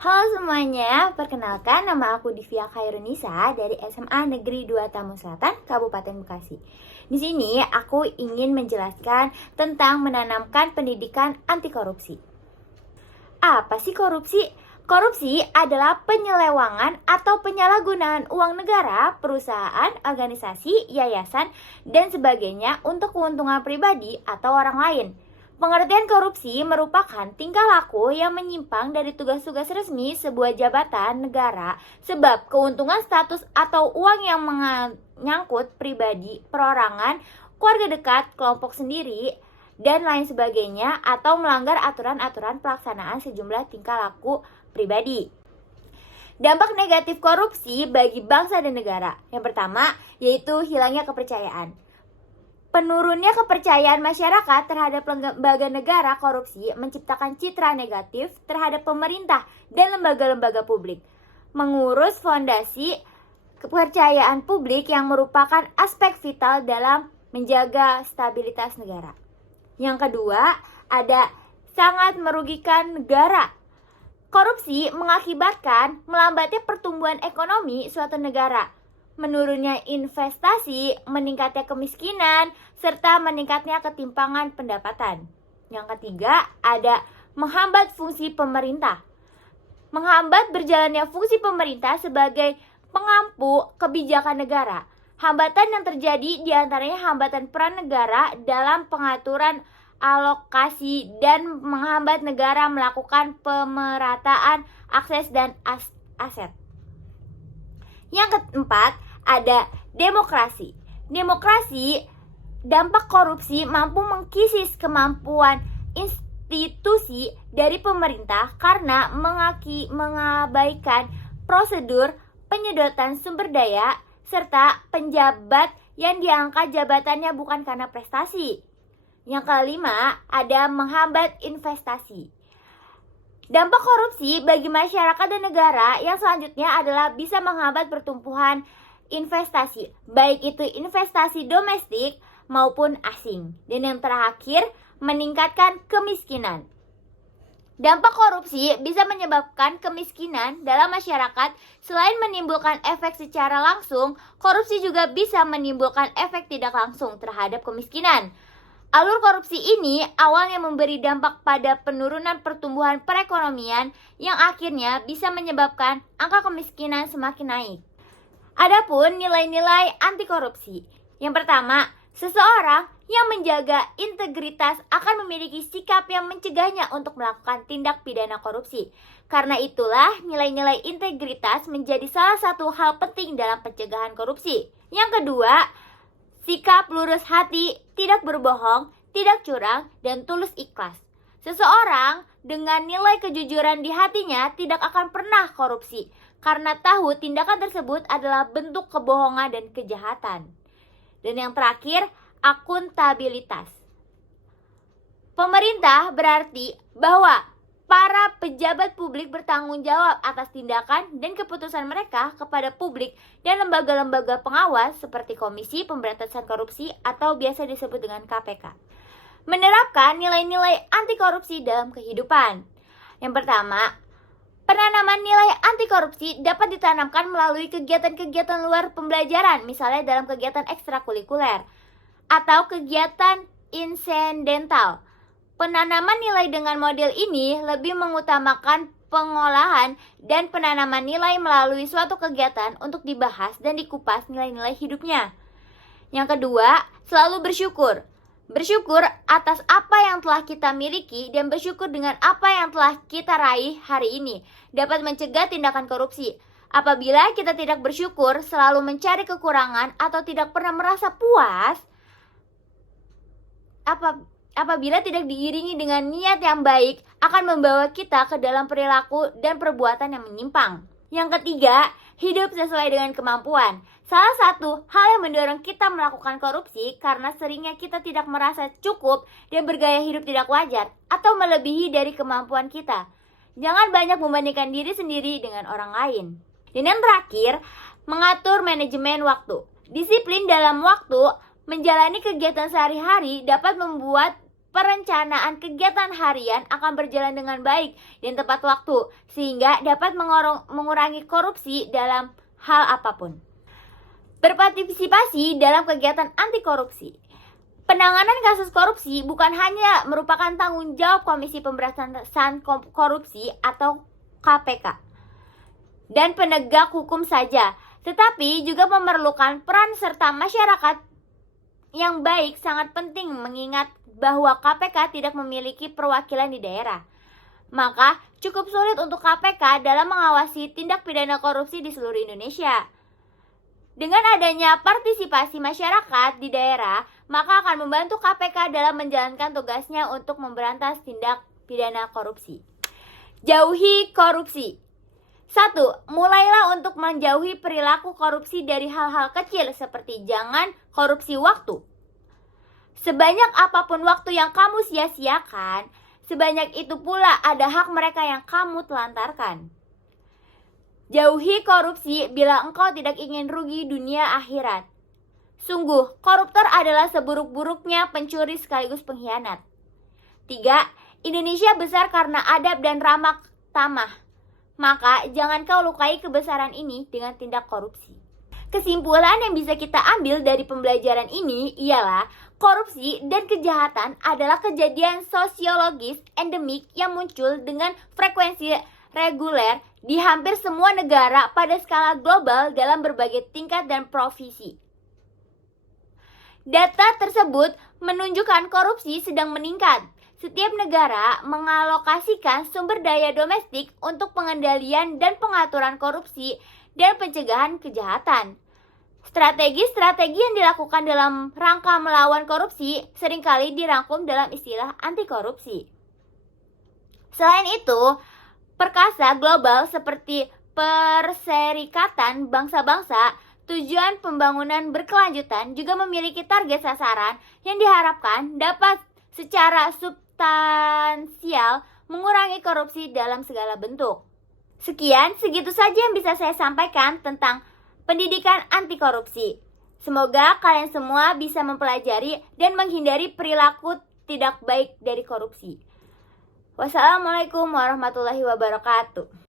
Halo semuanya, perkenalkan nama aku Divya Khairunisa dari SMA Negeri 2 Tamu Selatan, Kabupaten Bekasi. Di sini aku ingin menjelaskan tentang menanamkan pendidikan anti korupsi. Apa sih korupsi? Korupsi adalah penyelewangan atau penyalahgunaan uang negara, perusahaan, organisasi, yayasan, dan sebagainya untuk keuntungan pribadi atau orang lain. Pengertian korupsi merupakan tingkah laku yang menyimpang dari tugas-tugas resmi sebuah jabatan negara sebab keuntungan status atau uang yang menyangkut pribadi, perorangan, keluarga dekat, kelompok sendiri, dan lain sebagainya atau melanggar aturan-aturan pelaksanaan sejumlah tingkah laku pribadi. Dampak negatif korupsi bagi bangsa dan negara. Yang pertama, yaitu hilangnya kepercayaan. Penurunnya kepercayaan masyarakat terhadap lembaga negara korupsi menciptakan citra negatif terhadap pemerintah dan lembaga-lembaga publik. Mengurus fondasi kepercayaan publik yang merupakan aspek vital dalam menjaga stabilitas negara. Yang kedua, ada sangat merugikan negara. Korupsi mengakibatkan melambatnya pertumbuhan ekonomi suatu negara, menurunnya investasi, meningkatnya kemiskinan, serta meningkatnya ketimpangan pendapatan. Yang ketiga, ada menghambat fungsi pemerintah. Menghambat berjalannya fungsi pemerintah sebagai pengampu kebijakan negara. Hambatan yang terjadi diantaranya hambatan peran negara dalam pengaturan alokasi dan menghambat negara melakukan pemerataan akses dan aset. Yang keempat, ada demokrasi. Demokrasi, dampak korupsi mampu mengkikis kemampuan institusi dari pemerintah karena mengabaikan prosedur penyedotan sumber daya serta penjabat yang diangkat jabatannya bukan karena prestasi. Yang kelima, ada menghambat investasi. Dampak korupsi bagi masyarakat dan negara yang selanjutnya adalah bisa menghambat pertumbuhan investasi, baik itu investasi domestik maupun asing. Dan yang terakhir, meningkatkan kemiskinan. Dampak korupsi bisa menyebabkan kemiskinan dalam masyarakat. Selain menimbulkan efek secara langsung, korupsi juga bisa menimbulkan efek tidak langsung terhadap kemiskinan. Alur korupsi ini awalnya memberi dampak pada penurunan pertumbuhan perekonomian yang akhirnya bisa menyebabkan angka kemiskinan semakin naik. Adapun nilai-nilai anti korupsi. Yang pertama, seseorang yang menjaga integritas akan memiliki sikap yang mencegahnya untuk melakukan tindak pidana korupsi. Karena itulah nilai-nilai integritas menjadi salah satu hal penting dalam pencegahan korupsi. Yang kedua, sikap lurus hati, tidak berbohong, tidak curang, dan tulus ikhlas. Seseorang dengan nilai kejujuran di hatinya tidak akan pernah korupsi, karena tahu tindakan tersebut adalah bentuk kebohongan dan kejahatan. Dan yang terakhir, akuntabilitas. Pemerintah berarti bahwa para pejabat publik bertanggung jawab atas tindakan dan keputusan mereka kepada publik dan lembaga-lembaga pengawas seperti Komisi Pemberantasan Korupsi atau biasa disebut dengan KPK. Menerapkan nilai-nilai anti korupsi dalam kehidupan. Yang pertama, penanaman nilai anti korupsi dapat ditanamkan melalui kegiatan-kegiatan luar pembelajaran, misalnya dalam kegiatan ekstrakurikuler atau kegiatan insidental. Penanaman nilai dengan model ini lebih mengutamakan pengolahan dan penanaman nilai melalui suatu kegiatan untuk dibahas dan dikupas nilai-nilai hidupnya. Yang kedua, selalu bersyukur. Bersyukur atas apa yang telah kita miliki dan bersyukur dengan apa yang telah kita raih hari ini dapat mencegah tindakan korupsi. Apabila kita tidak bersyukur, selalu mencari kekurangan atau tidak pernah merasa puas, apabila tidak diiringi dengan niat yang baik, akan membawa kita ke dalam perilaku dan perbuatan yang menyimpang. Yang ketiga, hidup sesuai dengan kemampuan. Salah satu hal yang mendorong kita melakukan korupsi karena seringnya kita tidak merasa cukup dan bergaya hidup tidak wajar atau melebihi dari kemampuan kita. Jangan banyak membandingkan diri sendiri dengan orang lain. Dan yang terakhir, mengatur manajemen waktu. Disiplin dalam waktu menjalani kegiatan sehari-hari dapat membuat perencanaan kegiatan harian akan berjalan dengan baik dan tepat waktu, sehingga dapat mengurangi korupsi dalam hal apapun. Berpartisipasi dalam kegiatan anti korupsi. Penanganan kasus korupsi bukan hanya merupakan tanggung jawab Komisi Pemberantasan Korupsi atau KPK dan penegak hukum saja, tetapi juga memerlukan peran serta masyarakat yang baik. Sangat penting mengingat bahwa KPK tidak memiliki perwakilan di daerah. Maka cukup sulit untuk KPK dalam mengawasi tindak pidana korupsi di seluruh Indonesia. Dengan adanya partisipasi masyarakat di daerah, maka akan membantu KPK dalam menjalankan tugasnya untuk memberantas tindak pidana korupsi. Jauhi korupsi. 1. Mulailah untuk menjauhi perilaku korupsi dari hal-hal kecil seperti jangan korupsi waktu. Sebanyak apapun waktu yang kamu sia-siakan, sebanyak itu pula ada hak mereka yang kamu telantarkan. Jauhi korupsi bila engkau tidak ingin rugi dunia akhirat. Sungguh, koruptor adalah seburuk-buruknya pencuri sekaligus pengkhianat. 3. Indonesia besar karena adab dan ramah tamah. Maka jangan kau lukai kebesaran ini dengan tindak korupsi. Kesimpulan yang bisa kita ambil dari pembelajaran ini ialah korupsi dan kejahatan adalah kejadian sosiologis endemik yang muncul dengan frekuensi reguler di hampir semua negara pada skala global dalam berbagai tingkat dan profesi. Data tersebut menunjukkan korupsi sedang meningkat. Setiap negara mengalokasikan sumber daya domestik untuk pengendalian dan pengaturan korupsi dan pencegahan kejahatan. Strategi-strategi yang dilakukan dalam rangka melawan korupsi seringkali dirangkum dalam istilah anti korupsi. Selain itu, perkasa global seperti Perserikatan Bangsa-Bangsa, Tujuan Pembangunan Berkelanjutan juga memiliki target sasaran yang diharapkan dapat secara substansial mengurangi korupsi dalam segala bentuk. Segitu saja yang bisa saya sampaikan tentang pendidikan anti korupsi. Semoga kalian semua bisa mempelajari dan menghindari perilaku tidak baik dari korupsi. Wassalamualaikum warahmatullahi wabarakatuh.